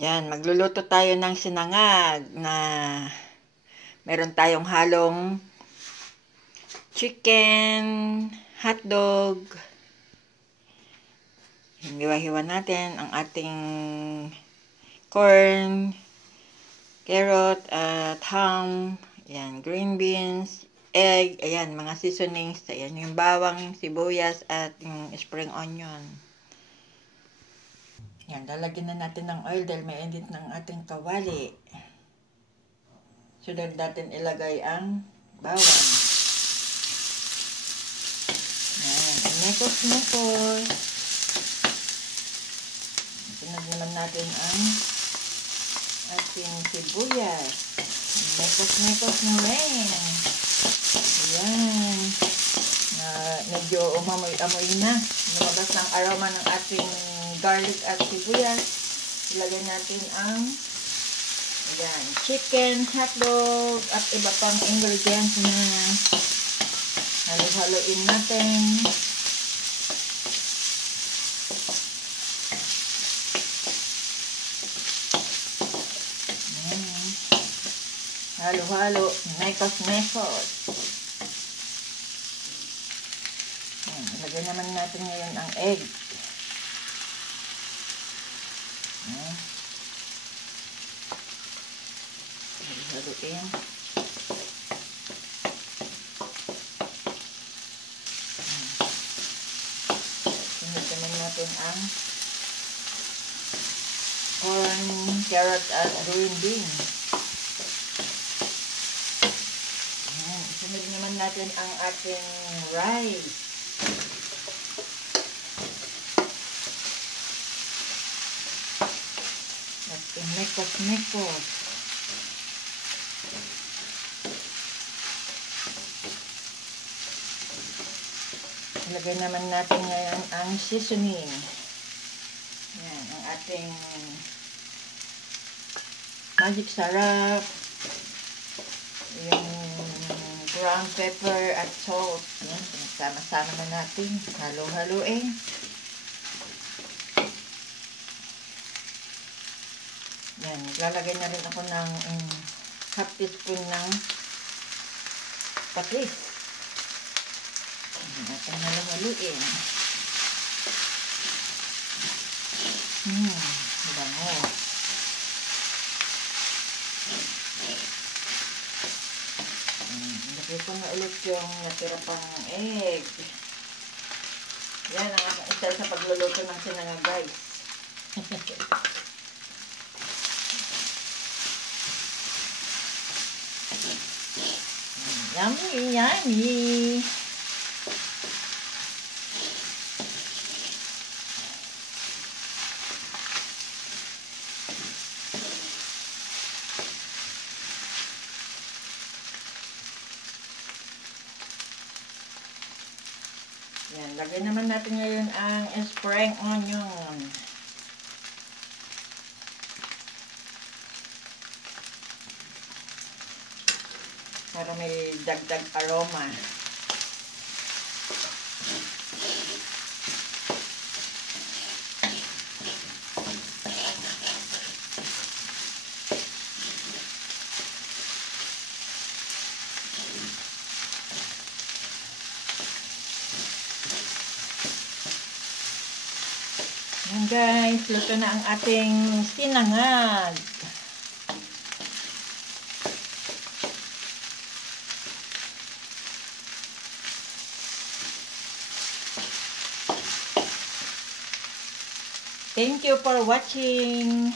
Yan, magluluto tayo ng sinangag na meron tayong halong chicken, hotdog. Hiwa-hiwa natin ang ating corn, carrot, at ham. Ayan, green beans, egg. Ayan, mga seasonings. Ayan, yung bawang, sibuyas, at yung spring onion. Yan, lalagyan na natin ng oil dahil may edit ng ating kawali. Sunod natin ilagay ang bawang. Yan, mekos-mekos. Sunod naman natin ang ating sibuyas. Mekos-mekos na rin. Ayan. Medyo umamoy-amoy na. Lumabas ng aroma ng ating garlic at sibuyas. Ilagay natin ang chicken, hotdog, at iba pang ingredients na halo-haloin natin. Halo-halo, mekos-mekos. Ilagay naman natin ngayon ang egg. Haluin. Sunod naman natin ang corn, carrot, at green beans. Sunod naman natin ang ating rice. At mekos-mekos. Ilagay naman natin ngayon ang seasoning. Yan, ang ating magic sarap, yung ground pepper at salt. Yan, sama-sama na natin. Halo-haloin. Yan, naglalagay na rin ako ng half teaspoon ng patis. Ating halo-haluin. Bango. Lagay ko na ulit yung natira pang egg. Yan ang aking style sa pagluluto ng sinangag, guys. Yummy, yummy. Yan, lagay naman natin ngayon ang spring onion. Para may dagdag aroma. Yan guys, luto na ang ating sinangag. Thank you for watching.